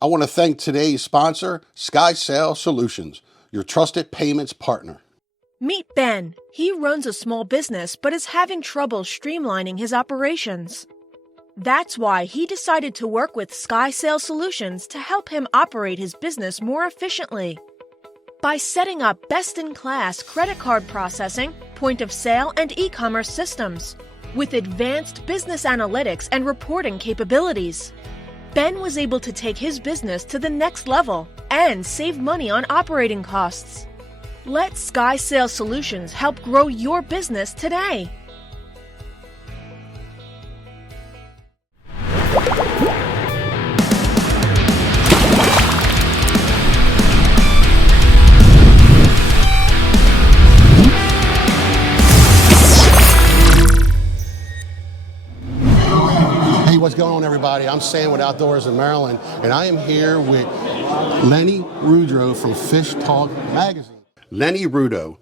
I want to thank today's sponsor, SkySail Solutions, your trusted payments partner. Meet Ben. He runs a small business but is having trouble streamlining his operations. That's why he decided to work with SkySail Solutions to help him operate his business more efficiently. By setting up best-in-class credit card processing, point-of-sale, and e-commerce systems, with advanced business analytics and reporting capabilities, Ben was able to take his business to the next level and save money on operating costs. Let SkySail Solutions help grow your business today. Hey, what's going on, everybody? I'm Sam with Outdoors in Maryland, and I am here with Lenny Rudrow from Fish Talk Magazine. Lenny Rudrow,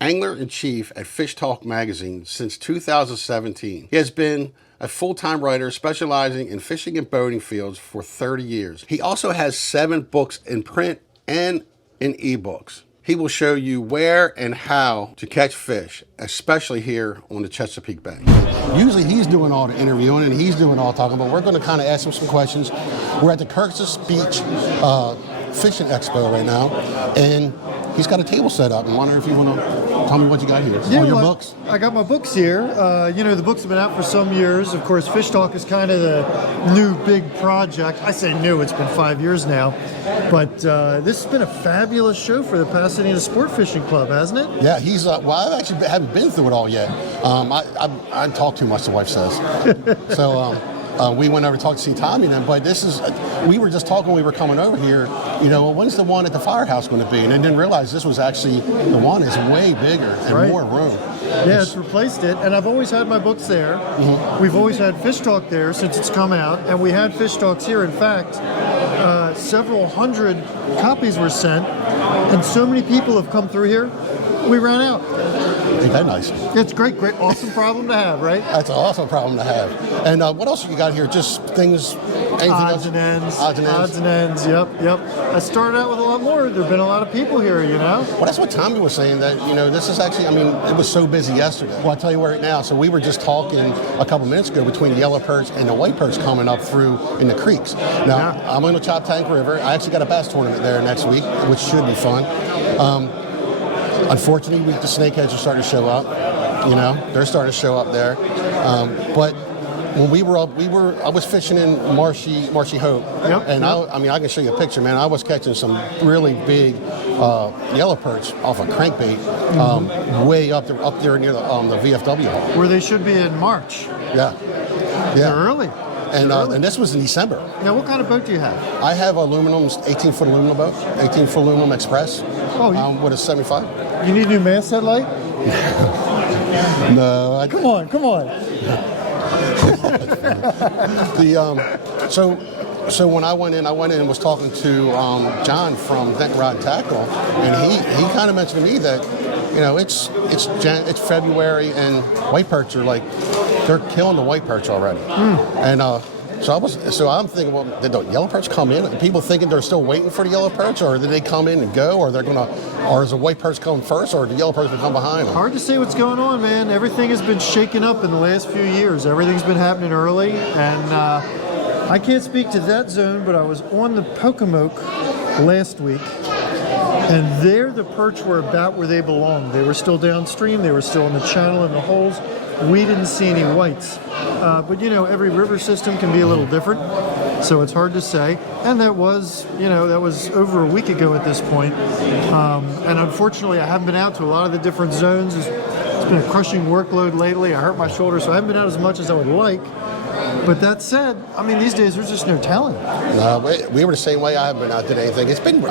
Angler-in-Chief at Fish Talk Magazine since 2017. He has been a full-time writer specializing in fishing and boating fields for 30 years. He also has 7 books in print and in ebooks. He will show you where and how to catch fish, especially here on the Chesapeake Bay. Usually he's doing all the interviewing and he's doing all talking, but we're going to kind of ask him some questions. We're at the Kirks's Beach Fishing Expo right now, and he's got a table set up. I wonder if you want to tell me what you got here. Yeah, All your books? I got my books here. The books have been out for some years. Of course, Fish Talk is kind of the new big project. I say new, it's been 5 years now. But this has been a fabulous show for the Pasadena Sport Fishing Club, hasn't it? Yeah, he's, well, I actually haven't been through it all yet. I talk too much, the wife says. So we went over to talk to see Tommy then, but this is, we were just talking when we were coming over here, when's the one at the firehouse going to be? And I didn't realize this was actually, the one is way bigger and more room. Yeah, it's replaced it, and I've always had my books there. Mm-hmm. We've always had Fish Talk there since it's come out, and we had Fish Talks here. In fact, several hundred copies were sent, and so many people have come through here, we ran out. Ain't that nice? It's great, awesome problem to have, right? That's an awesome problem to have. And what else you got here? Just things, anything Odds else? and ends. Odds and ends. Odds and ends, yep. I started out with a lot more. There have been a lot of people here, Well, that's what Tommy was saying, that, this is actually, it was so busy yesterday. Well, I'll tell you right now. So we were just talking a couple minutes ago between the yellow perch and the white perch coming up through in the creeks. Now, I'm in the Chop Tank River. I actually got a bass tournament there next week, which should be fun. Unfortunately, the snakeheads are starting to show up. They're starting to show up there. But when we were up, I was fishing in Marshy Hope, and I can show you a picture, man. I was catching some really big yellow perch off a crankbait, way up there near the VFW hall. Where they should be in March. Yeah. They're early. And this was in December. Now, what kind of boat do you have? I have aluminum, 18-foot aluminum boat, 18-foot aluminum express, with a 75. You need a new mast headlight? No. Come on. So when I went in and was talking to John from Dent Rod Tackle, and he kind of mentioned to me that it's February and white perch are they're killing the white perch already, and so I'm thinking, well, did the yellow perch come in? Are people thinking they're still waiting for the yellow perch, or did they come in and go, or is the white perch come first, or the yellow perch will come behind them? Hard to say what's going on, man. Everything has been shaken up in the last few years. Everything's been happening early, and I can't speak to that zone, but I was on the Pocomoke last week, and there the perch were about where they belonged. They were still downstream. They were still in the channel and the holes. We didn't see any whites. But every river system can be a little different, so it's hard to say. And that was over a week ago at this point. And unfortunately, I haven't been out to a lot of the different zones. It's been a crushing workload lately. I hurt my shoulder, so I haven't been out as much as I would like. But that said, these days there's just no telling. We were the same way. I haven't been out to anything. It's been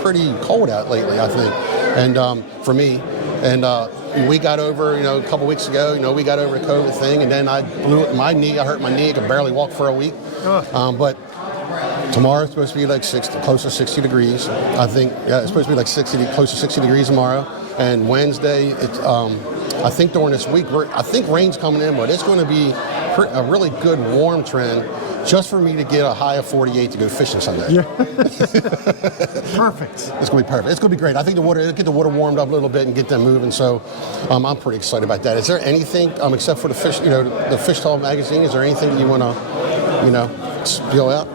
pretty cold out lately, I think, and for me. And we got over, a couple weeks ago, we got over the COVID thing, and then I blew my knee. I hurt my knee. I could barely walk for a week. But tomorrow it's supposed to be close to 60 degrees. I think, it's supposed to be close to 60 degrees tomorrow. And Wednesday, it's, I think during this week, I think rain's coming in, but it's going to be a really good warm trend. just for me to get a high of 48 to go fishing Sunday. Yeah. Perfect. It's going to be perfect. It's going to be great. I think get the water warmed up a little bit and get them moving. So I'm pretty excited about that. Is there anything, except for the fish, the Fish Talk magazine, is there anything that you want to, spill out?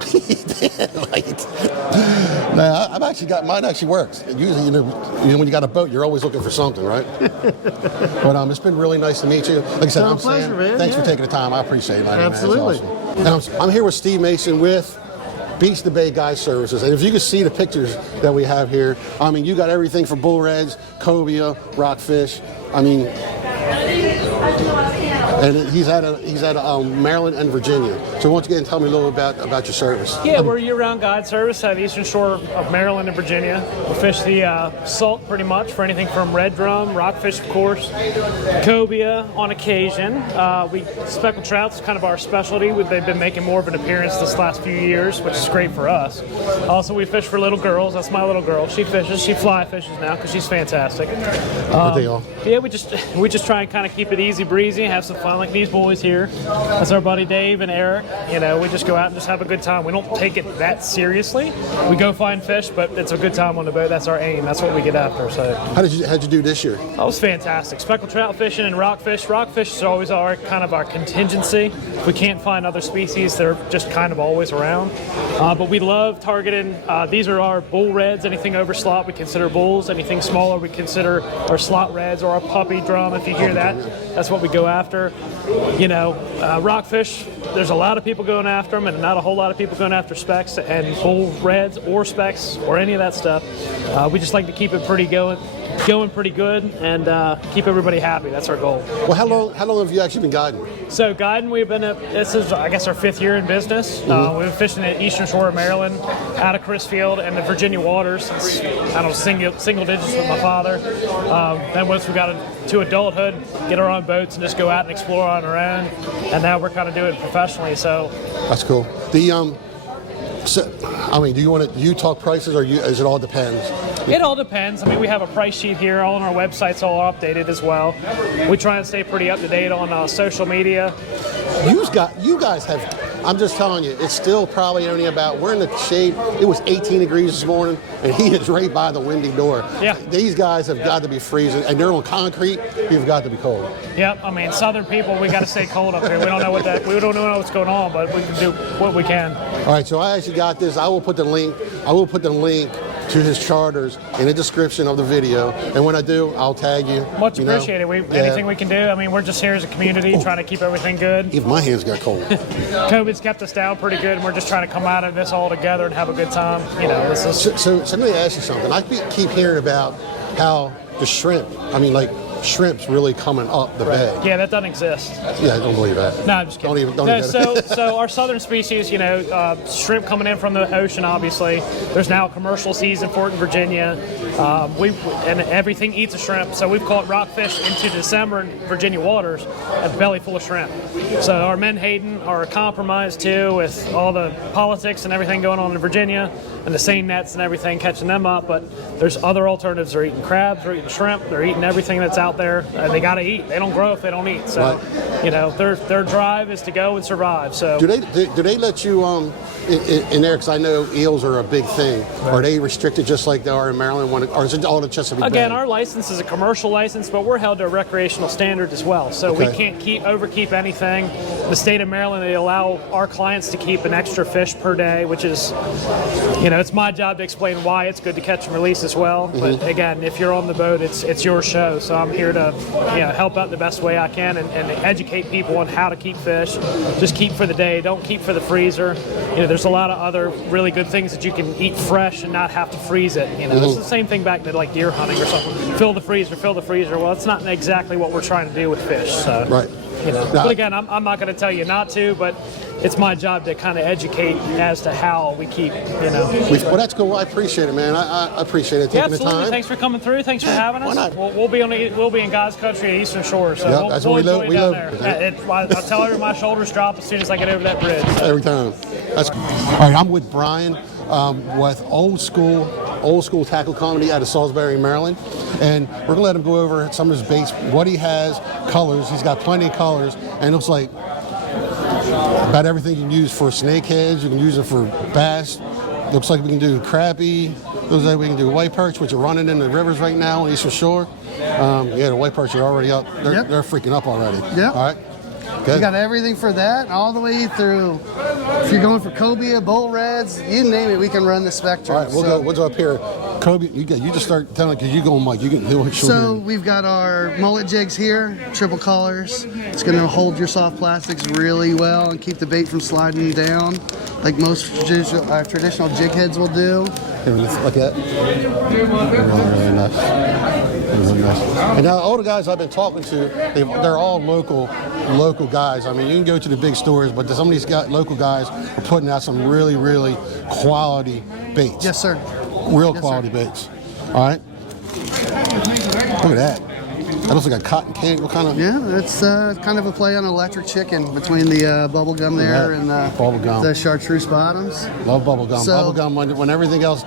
Nah, I've actually got, mine actually works. Usually, when you got a boat, you're always looking for something, right? But it's been really nice to meet you. Like I said, It's been a pleasure, man. Thanks for taking the time. I appreciate it, man. Absolutely. Man. It's awesome. And I'm here with Steve Mason with Beach to Bay Guide Services. And if you can see the pictures that we have here, you got everything from bull reds, cobia, rockfish. And he's at Maryland and Virginia. So once again, tell me a little about your service. Yeah, we're a year-round guide service at the eastern shore of Maryland and Virginia. We fish the salt pretty much for anything from red drum, rockfish, of course, cobia on occasion. Speckled trout's kind of our specialty. They've been making more of an appearance this last few years, which is great for us. Also, we fish for little girls. That's my little girl. She fishes. She fly fishes now because she's fantastic. What they all? Yeah, we just try and kind of keep it easy breezy, have some fun like these boys here. That's our buddy Dave and Eric. We just go out and just have a good time. We don't take it that seriously. We go find fish, but it's a good time on the boat. That's our aim. That's what we get after. So how'd you do this year? that was fantastic. Speckled trout fishing and rockfish. Rockfish is always our contingency. If we can't find other species, they're just kind of always around. But we love targeting. These are our bull reds. Anything over slot we consider bulls. Anything smaller we consider our slot reds or our puppy drum. If you hear that, that's what we go after. Rockfish, there's a lot of people going after them and not a whole lot of people going after specks and bull reds or specks or any of that stuff. We just like to keep it going pretty good and keep everybody happy. That's our goal. Well, how long have you actually been guiding? So guiding, this is I guess our 5th year in business. We've been fishing at eastern shore of Maryland, out of Crisfield and the Virginia waters since single digits with my father. Then once we got to adulthood, get our own boats and just go out and explore on our own. And now we're kind of doing it professionally. So that's cool. Do you talk prices or is it all depends? It all depends. We have a price sheet here. All on our websites, all updated as well. We try and stay pretty up to date on social media. You guys have. I'm just telling you, it's still probably only we're in the shade. It was 18 degrees this morning, and he is right by the windy door. Yeah. These guys have got to be freezing, and they're on concrete. You've got to be cold. Yep. Southern people, we got to stay cold up here. We don't know what's going on, but we can do what we can. All right. So I actually got this. I will put the link to his charters in the description of the video, and when I do, I'll tag you. Much appreciated. Anything we can do. We're just here as a community trying to keep everything good. Even my hands got cold. COVID's kept us down pretty good, and we're just trying to come out of this all together and have a good time. So let me ask you something. I keep hearing about how the shrimp, shrimp's really coming up the bay. Yeah, that doesn't exist. Yeah, I don't believe that. No, I'm just kidding. So our southern species, shrimp coming in from the ocean, obviously. There's now a commercial season for it in Virginia. And everything eats a shrimp. So we've caught rockfish into December in Virginia waters, a belly full of shrimp. So our menhaden are compromised too with all the politics and everything going on in Virginia and the seine nets and everything catching them up. But there's other alternatives. They're eating crabs, they're eating shrimp, they're eating everything that's out there. They got to eat. They don't grow if they don't eat. So, right. Their drive is to go and survive. So, do they let you in there? Because I know eels are a big thing. Right. Are they restricted just like they are in Maryland? Or is it all the Chesapeake Bay? Again, our license is a commercial license, but we're held to a recreational standard as well. So we can't overkeep anything. The state of Maryland, they allow our clients to keep an extra fish per day, which is, it's my job to explain why it's good to catch and release as well. Mm-hmm. But again, if you're on the boat, it's your show. So I'm here to help out the best way I can and educate people on how to keep fish. Just keep for the day. Don't keep for the freezer. There's a lot of other really good things that you can eat fresh and not have to freeze it. It's the same thing back to like deer hunting or something. Fill the freezer. Well, it's not exactly what we're trying to do with fish. So, right. But again, I'm not going to tell you not to, but it's my job to kind of educate as to how we keep, Well, that's cool. I appreciate it, man. I appreciate it, taking the time. Thanks for coming through. Thanks for having us. Why not? We'll be in God's country at Eastern Shore, so that's we'll where enjoy we down live. there. I'll tell everyone my shoulders drop as soon as I get over that bridge. So. Every time. That's cool. All right, I'm with Brian with Old School Tackle Company out of Salisbury, Maryland. And we're going to let him go over some of his baits, what he has, colors. He's got plenty of colors. And it looks like about everything you can use for snakeheads. You can use it for bass. Looks like we can do crappie. Looks like we can do white perch, which are running in the rivers right now on Eastern Shore. Yeah, the white perch are already up. They're freaking up already. Yep. All right. We got everything for that, all the way through. If you're going for cobia, bull reds, you name it, we can run the spectrum. All right, we'll go up here. Kobe, you just start telling because you go, Mike. So we've got our mullet jigs here, triple colors. It's going to hold your soft plastics really well and keep the bait from sliding down, like most traditional jig heads will do. Here, look at that. Really nice. Really nice. And now all the guys I've been talking to, they're all local guys. I mean, you can go to the big stores, but some of these local guys are putting out some really, really quality baits. Yes, sir. Real quality baits. All right. Look at that. That looks like a cotton candy. What kind of? Yeah, it's kind of a play on electric chicken between the bubble gum there and the chartreuse bottoms. Love bubble gum. So, bubble gum when everything else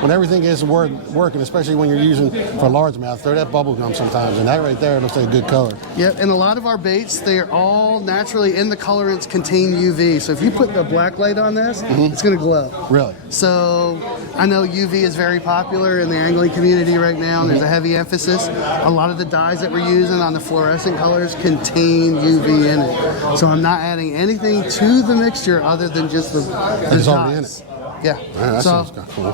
when everything isn't working, especially when you're using for largemouth, throw that bubble gum sometimes, and that right there looks like a good color. Yep, and a lot of our baits, they are all naturally in the colorants contain UV. So if you put the black light on this, it's going to glow. Really? So I know UV is very popular in the angling community right now, and there's a heavy emphasis. A lot of the dyes that we're using on the fluorescent colors contain UV in it. So I'm not adding anything to the mixture other than just the dyes. Yeah. Man, that sounds cool.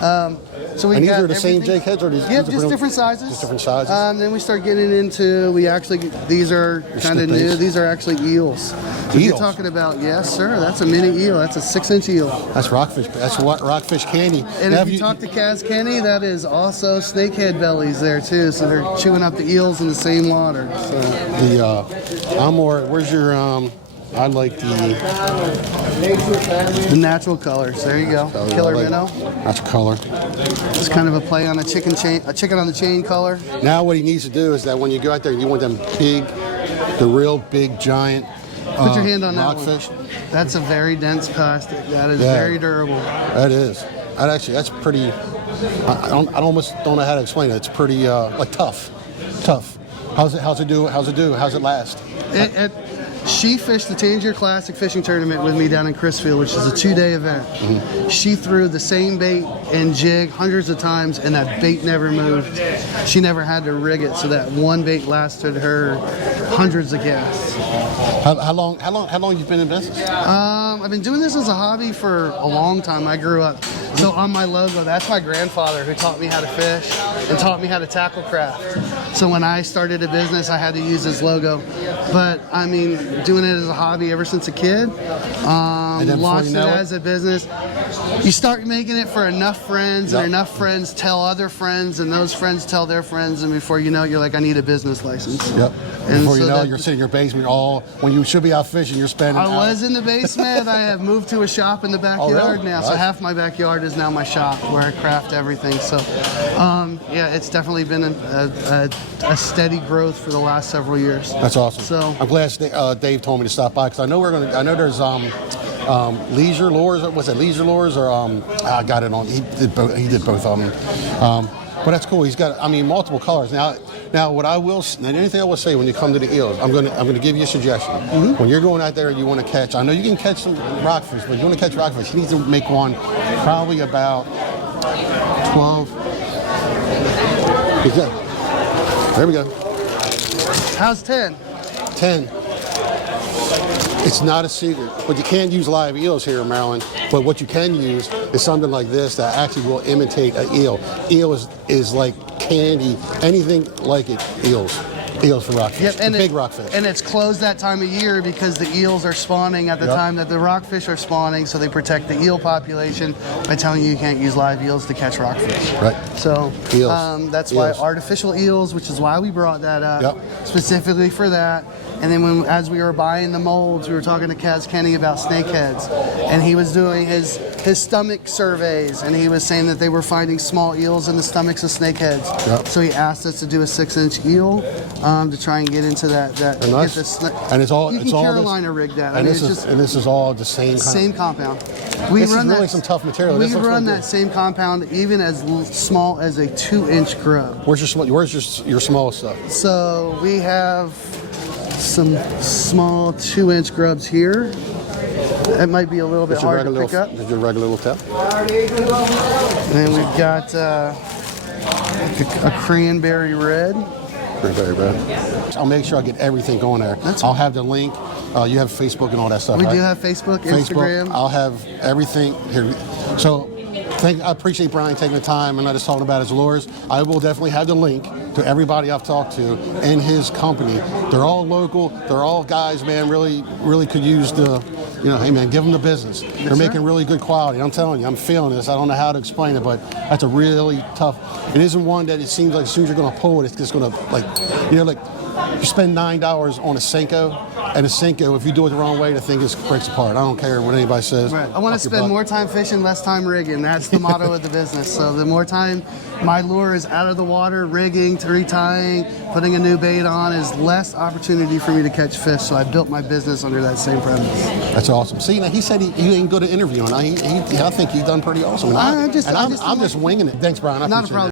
So we and these got are the same jig heads, or these? Yep, just different sizes. Just different sizes. Then we start getting into these are kind of new. These are actually eels. So you're talking about, yes, sir. That's a mini eel. That's a 6-inch eel. That's rockfish. That's rockfish candy. And if you talk to Kaz Kenny, that is also snakehead bellies there too. So they're chewing up the eels in the same water. So I'm more. Where's your I like the natural colors. There you go. Killer minnow. That's color. It's kind of a play on a chicken on the chain color. Now what he needs to do is that when you go out there, you want them the real big giant. Put your hand on that rockfish. one. That's a very dense plastic. That is very durable. That is. That's pretty. I almost don't know how to explain it. It's pretty like tough. How's it do? How's it last? She fished the Tangier Classic fishing tournament with me down in Crisfield, which is a 2-day event. She threw the same bait and jig hundreds of times, and that bait never moved. She never had to rig it, so that one bait lasted her hundreds of casts. How long you been in business? I've been doing this as a hobby for a long time. I grew up. So on my logo, that's my grandfather who taught me how to fish and taught me how to tackle craft. So when I started a business, I had to use his logo. But I mean, doing it as a hobby ever since a kid, launched it as a business. You start making it for enough friends, and enough friends tell other friends, and those friends tell their friends, and before you know it, you're like, I need a business license. Yep. And before you know it, you're sitting in your basement when you should be out fishing, you're spending I was in the basement. I have moved to a shop in the backyard now. Nice. So half my backyard is now my shop where I craft everything. So, yeah, it's definitely been a steady growth for the last several years. That's awesome. So I'm glad Dave told me to stop by because I know there's leisure lures. Was it leisure lures or I got it on? He did both of them. But that's cool. He's got multiple colors. Now what I will anything I will say when you come to the eels, I'm going to give you a suggestion. When you're going out there and you want to catch, I know you can catch some rockfish, but you want to catch rockfish, you need to make one probably about 12. There we go. How's 10? 10. It's not a secret, but you can't use live eels here in Maryland. But what you can use is something like this that actually will imitate an eel. Eel is like candy, anything like it. Eels for rockfish. Yep, and big rockfish. And it's closed that time of year because the eels are spawning at the time that the rockfish are spawning, so they protect the eel population by telling you can't use live eels to catch rockfish. Right. So that's why artificial eels, which is why we brought that up, specifically for that. And then as we were buying the molds, we were talking to Kaz Kenny about snakeheads, and he was doing his stomach surveys, and he was saying that they were finding small eels in the stomachs of snakeheads. Yep. So he asked us to do a 6-inch eel to try and get into that. And it's all Carolina rig that. And this is all the same compound. This is really some tough material. We run that same compound even as small as a 2-inch grub. Where's your smallest stuff? So we have some small 2-inch grubs here. It might be a little bit hard to pick up. Just your regular little tail. And then we've got a cranberry red. Very bad. I'll make sure I get everything going there. I'll have the link. You have Facebook and all that stuff, We right? do have Facebook, Instagram. I'll have everything here. So I appreciate Brian taking the time and let us talk about his lures. I will definitely have the link to everybody I've talked to in his company. They're all local. They're all guys, man, really could use the, hey, man, give them the business. They're making really good quality. I'm telling you, I'm feeling this. I don't know how to explain it, but that's a really tough. It isn't one that it seems like as soon as you're going to pull it, it's just going to, you spend $9 on a Senko, and a Senko, if you do it the wrong way, the thing just breaks apart. I don't care what anybody says. Right. I want to spend more time fishing, less time rigging. That's the motto of the business. So the more time my lure is out of the water, rigging, retying, putting a new bait on, is less opportunity for me to catch fish. So I built my business under that same premise. That's awesome. See, now he said he ain't good at interviewing. I think he's done pretty awesome. I'm just winging it. Thanks, Brian. I Not a appreciate problem. it.